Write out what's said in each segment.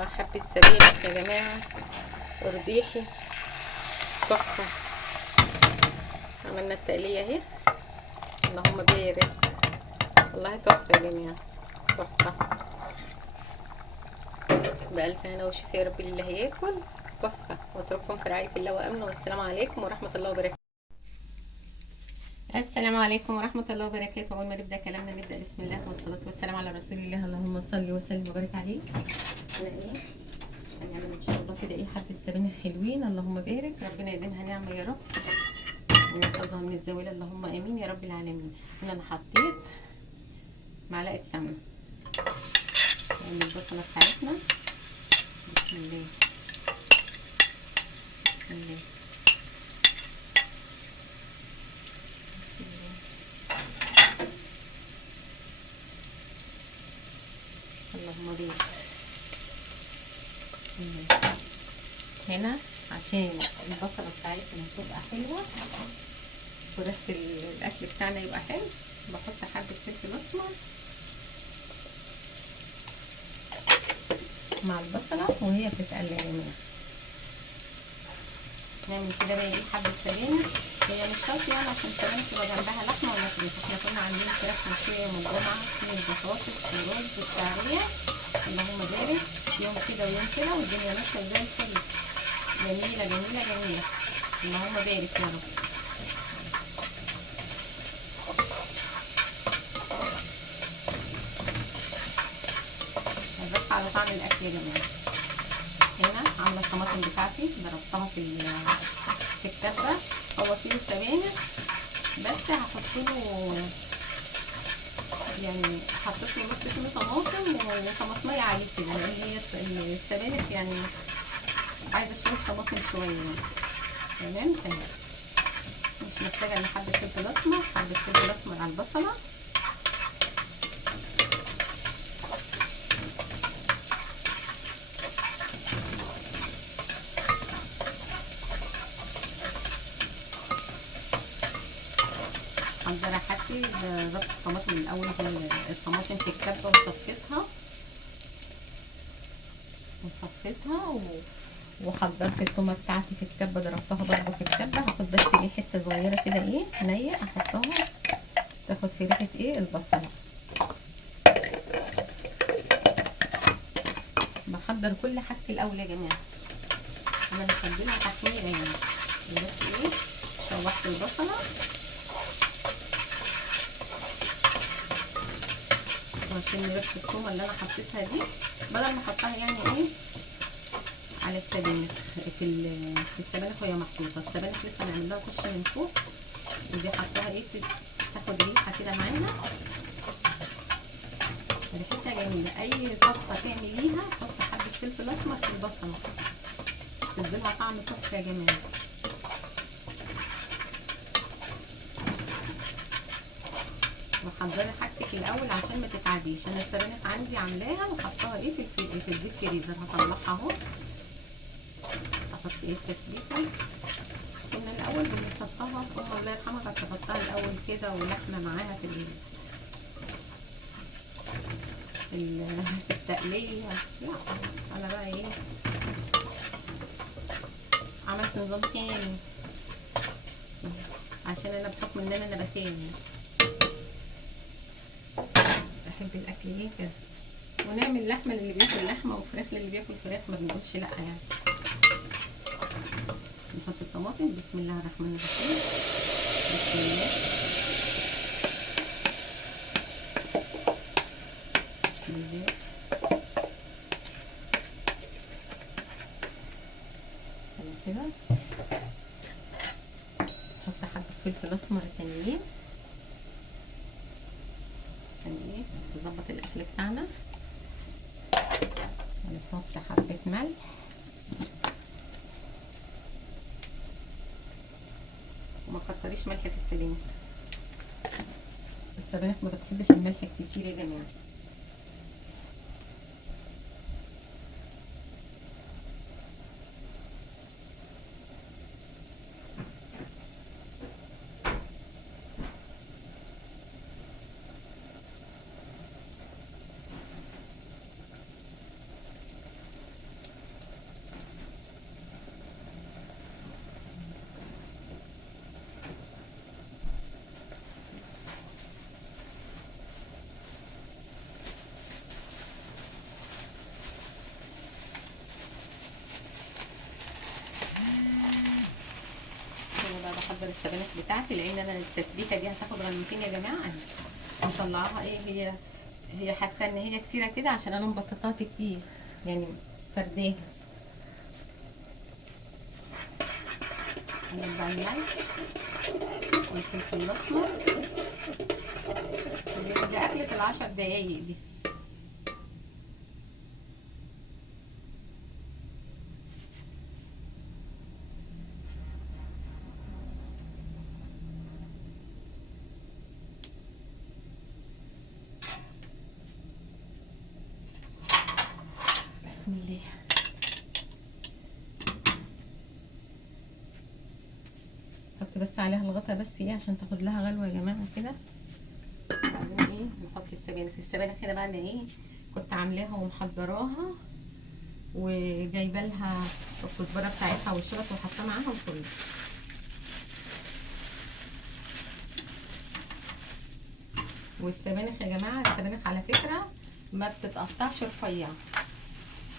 مع حبة سبانخ يا جماعة، ورديحي تحفة. عملنا التقلية اهي، اللهم بارك. والله تحفة يا جماعة، تحفة. بألف هنا وشفا يا رب اللي هياكل. تحفة. واترككم في رعاية الله وأمنه، والسلام عليكم ورحمة الله وبركاته. السلام عليكم ورحمة الله وبركاته. أول ما نبدأ كلامنا نبدأ بسم الله والصلاة والسلام على رسول الله. اللهم صل وسلم وبارك عليه. أنا إيه هنعمل إن شاء الله كده إيه حبة سبانخ حلوين، اللهم بارك. ربنا يديمها نعمة يا رب، ونحفظها من الزوال، اللهم آمين يا رب العالمين. هنا أنا حطيت معلقة سمنة. نعمل البصلة بتاعتنا. بسم الله بسم الله بسم الله. اللهم بارك. بسم الله. هنا عشان البصلة بتاعتنا تبقى حلوة وريحة الأكل بتاعنا يبقى حلو، بحط حبة فلفل أسمر مع البصلة وهي بتتقلى يا جماعة. نعمل كده بقى ايه حبة سبانخ. هي مش شرط يعني عشان السبانخ تبقى جنبها لحمة ولا فراخ، احنا كنا عاملين فراخ مشوية يوم الجمعة، صينية بطاطس ورز وشعرية، اللهم بارك. يوم كده ويوم كده والدنيا ماشية زي الفل. جميلة جميلة جميلة، اللهم بارك يا رب. هنرفع على طعم الأكل يا جماعة. هنا عاملة الطماطم بتاعتي ضربتها في الكبة. هو كيلو سبانخ بس هحط له يعني حطيت له نص كيلو طماطم وطماطمية عليه كده، لان هي السبانخ يعني عايزة شوية طماطم شوية يعني. تمام تمام. مش محتاجة الا حبة فلفل اسمر، حبة فلفل اسمر على البصلة. حضر حاجتي، ضربت الطماطم الاول الطماطم في الكبة وصفيتها وحضرت التومه بتاعتي في الكبه، ضربتها برضو في الكبه. هاخد بس ايه حته صغيره كده ايه نيه احطها تاخد في ريحه ايه البصله. بحضر كل حاجتي الاول يا جماعه، انا مش هديها تحميره يعني، بس ايه شوحت البصله وعشان ريحه التومه اللي انا حطيتها دي بدل ما احطها يعني ايه على السبانخ في السبانخ وهي محطوطه. السبانخ لسه هنعمل لها طشه من فوق، ودي حطها ايه تاخد ريحه كده معانا، ريحتها جميله. اي طبخه تعمليها حط حبه فلفل اسمر في البصله تديلها طعم تحفه يا جماعه. وحضري حاجتك الاول عشان ما تتعبيش. انا السبانخ عندي عاملاها وحطاها ايه في الديب فريزر، هطلعها اهو. احط ايه التسبيكه. كنا الاول بنحطها ام الله يرحمها كانت تحطها الاول كده ولحمه معاها في التقليه. لا انا بقى ايه عملت نظام تاني عشان انا بحكم ان انا نباتيه بحب الاكل ايه كده، ونعمل لحمه للي بياكل لحمه وفراخ للي بياكل فراخ، ما بنقولش لا يعني. نحط الطماطم. بسم الله الرحمن الرحيم. بسم الله بسم الله. كده نحط حبه فلفل اسمر تانيين عشان ايه نظبط الاكل بتاعنا. ونحط حبه ملح وما تكتريش ملح في السبانخ. السبانخ ما بتحبش الملح الكتير يا جماعه. السبانخ بتاعتي، لان انا التسبيكه دي هتاخد غلوتين يا جماعه اهي. هطلعها ايه، هي حاسه ان هي كتيره كده عشان انا مبططاها في الكيس يعني فرداها. هنبدا الملح والفلفل الاسمر، دي اكله العشر دقايق دي. بسم الله. حط بس عليها الغطا بس ايه عشان تاخد لها غلوه يا جماعه كده. بعدين ايه نحط السبانخ كده بقى. انا ايه كنت عاملاها ومحضراها وجايبه لها الكزبره بتاعتها والشبت وحاطاه معاها وكله. والسبانخ يا جماعه، السبانخ على فكره ما بتتقطعش رفيع،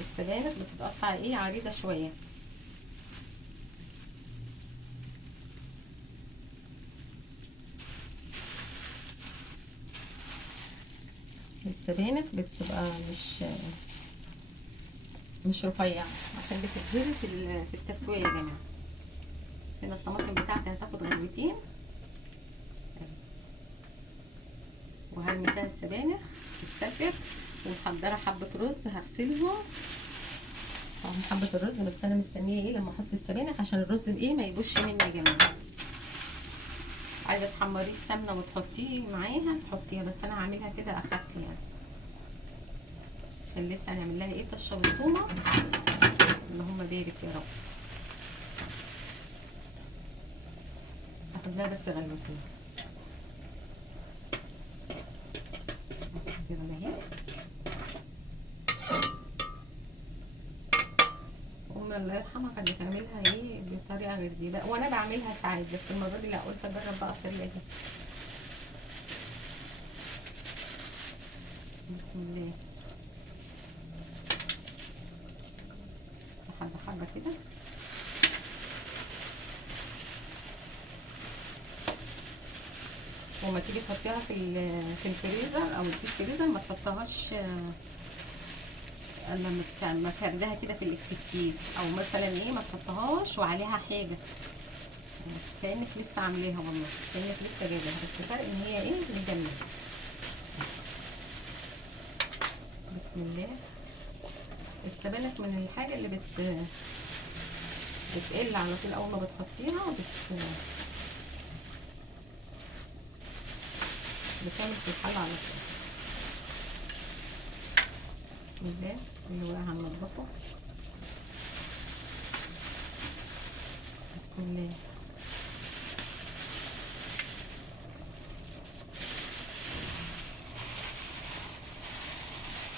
السبانخ بتتقطع ايه عريضه شويه. السبانخ بتبقى مش رفيع عشان بتتظبط في التسويه يا جماعه. هنا الطماطم بتاعتي هتاخد غلوتين، وهرمي فيها السبانخ تتسبك، ومحضره حبه رز هغسلهم. طبعا حبه الرز بس انا مستنيه ايه لما احط السبانخ عشان الرز ايه ما يبوش مني يا جماعه. عايزه تحمريه في سمنه وتحطيه معاها تحطيها، بس انا هعملها كده اخف يعني عشان لسه هنعمل لها ايه طشه بالثومه. اللهم بارك يا رب. هاخد لها بس غلوتين كده اهي. امي الله يرحمها كانت بتعملها ايه بطريقه غير دي بقى، وانا بعملها ساعات بس المره دي لا، قلت اجرب بقى الطريقه دي. بسم الله. حبه حبه كده. وما تيجي تحطيها في الفريزر او في الفريزر ما تحطهاش لما تفردها كده في الكيس، او مثلا ايه ما تحطهاش وعليها حاجه كانك لسه عاملاها، والله كانك لسه جايباها، بس الفرق ان هي ايه مجمده. بسم الله. السبانخ من الحاجه اللي بتقل على طول اول ما بتحطيها بتعمل في الحله على طول. بسم الله. اللي وقع هننضفه. بسم الله.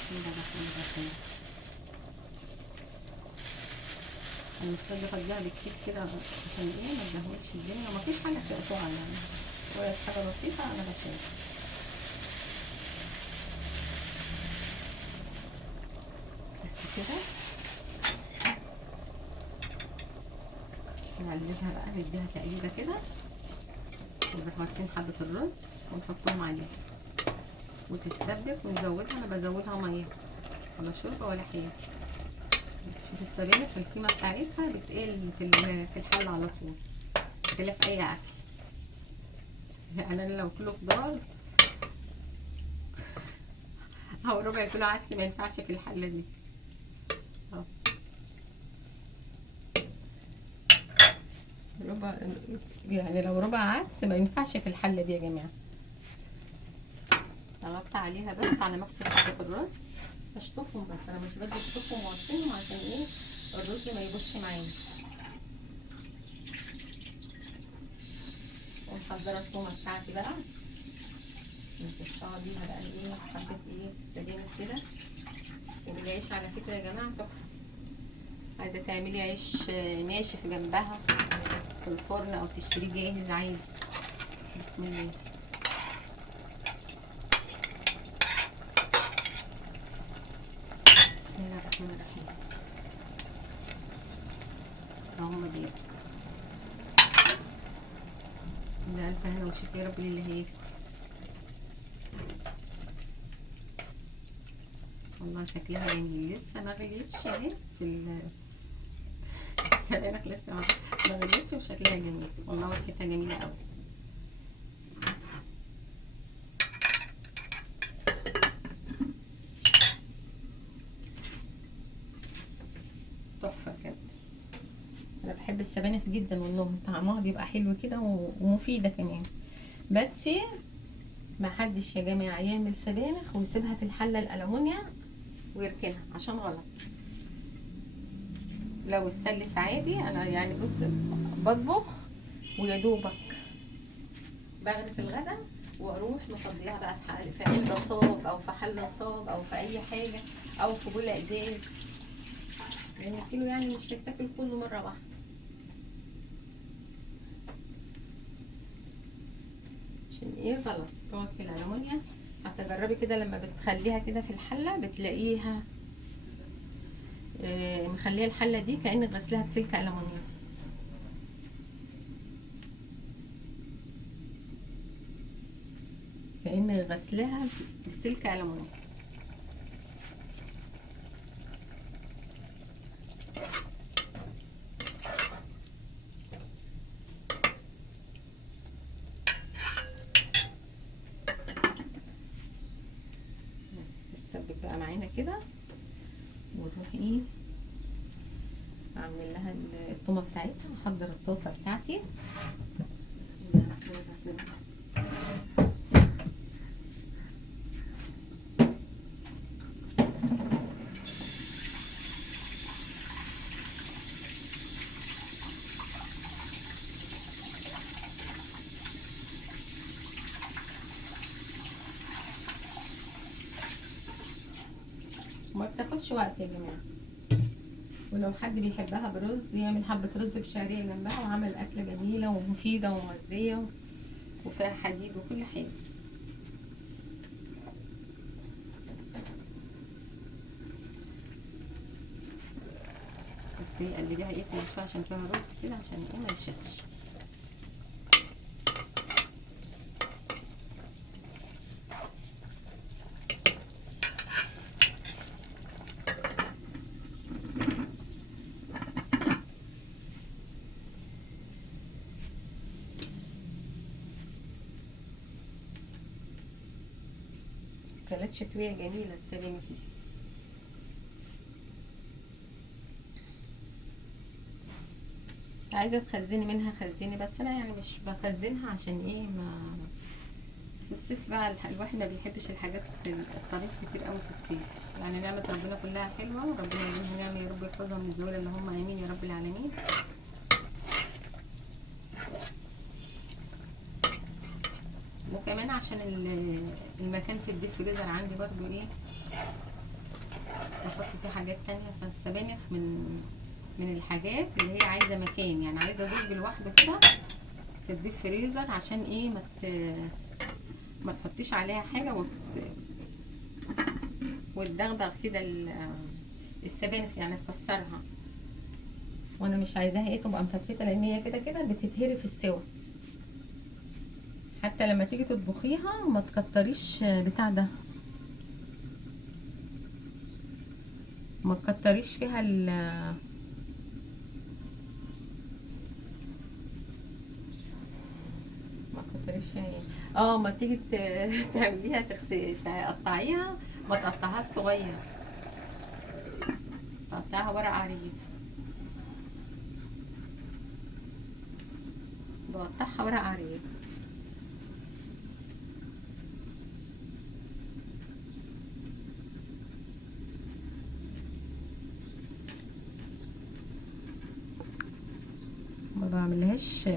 بسم الله الرحمن الرحيم. المفروض افضيها بالكيس كده عشان ايه ما تدهولش الدنيا، ومفيش حاجه تقطعها يعني، ولا حاجه بسيطه انا بشيلها. بس كده نقلبها بقى، نديها تقليبه كده، ونروح واخدين حبه الرز ونحطهم عليها وتتسبك ونزودها. انا بزودها ميه ولا شوربه ولا حاجه. شوف السبانخ القيمه بتاعتها بتقل في الحل على طول بخلاف اي اكل. يعني انا لو كيلو خضار او ربع كيلو عدس ما ينفعش في الحله دي. ربع، يعني لو ربع عدس ما ينفعش في الحله دي يا جماعه. ضغطت عليها بس على مكسر حبه الرز، بشطفهم بس انا مش بدي اشطفهم واغسلهم عشان ايه الرز ما يبوش معايا. ومحضره التومه بتاعتي بقى نقطعها بيها بقى ايه حبه ايه سبانخ كده. والعيش على فكره يا جماعه تحفه، عايزه تعملي عيش ناشف جنبها في الفرن او تشتريه جاهز عادي. بسم الله. بسم الله الرحمن الرحيم. اللهم بارك. ألف هنا وشفا يا رب للي هيك. والله شكلها جميل، لسه ما غليتش اهي في السبانخ، لسه ما غليتش وشكلها جميل والله، وريحتها جميلة اوي. تحفة بجد. انا بحب السبانخ جدا والله، طعمها بيبقى حلو كده ومفيدة كمان. بس ما حدش يا جماعة يعمل سبانخ ويسيبها في الحلة الألمونيا ويركنها، عشان غلط. لو استلس عادي، انا يعني بص بطبخ ويدوبك بغرف الغدا واروح مفضيها بقى في علبة صاج او في حلة صاج او في اي حاجة او في بولة ازاز، لان الكيلو يعني مش هيتاكل كله مرة واحدة. عشان ايه غلط تقعد في الالومنيا. حتى جربي كده لما بتخليها كده في الحلة بتلاقيها مخليه الحله دي كأنك غسلها بسلك ألمونيوم. كأنك غسلها بسلك ألمونيوم. تسبك بقى معانا كده، ونروح ايه اعمل لها الطومه بتاعتها واحضر الطاسه بتاعتي. بسم الله الرحمن الرحيم. ما بتاخدش وقت يا جماعه، ولو حد بيحبها برز يعمل حبه رز بشعريه جنبها وعمل اكله جميله ومفيده ومغذيه وفيها حديد وكل حاجه. بس هي قلبيها ايه كل شويه عشان فيها رز كده، عشان ايه ما يشتش. كانت شتويه جميله السبانخ دي. عايزه تخزني منها خزني، بس انا يعني مش بخزنها عشان ايه، ما في الصيف بقى الواحد ما بيحبش الحاجات الطبيخ كتير قوي في الصيف. يعني نعمه ربنا كلها حلوه، وربنا يديها نعمه يا رب، يحفظها من الزوال اللي هم امين يا رب العالمين. وكمان عشان المكان في الديب فريزر عندي برضو ايه بحط فيه حاجات تانية. فالسبانخ من الحاجات اللي هي عايزه مكان، يعني عايزه درج لوحده كده في الديب فريزر، عشان ايه ما تحطيش عليها حاجه وتدغدغ كده السبانخ، يعني تكسرها. وانا مش عايزاها ايه تبقى مفتفته، لان هي كده كده بتتهري في السوا. حتى لما تيجي تطبخيها ما تكتريش بتاع ده، ما تكتريش فيها ما تكتريش فيها ايه. ما تيجي تعمليها تغسلي تقطعيها، ما تقطعهاش صغير، تقطعها ورق عريض. بقطعها ورق عريض. ما بعملهاش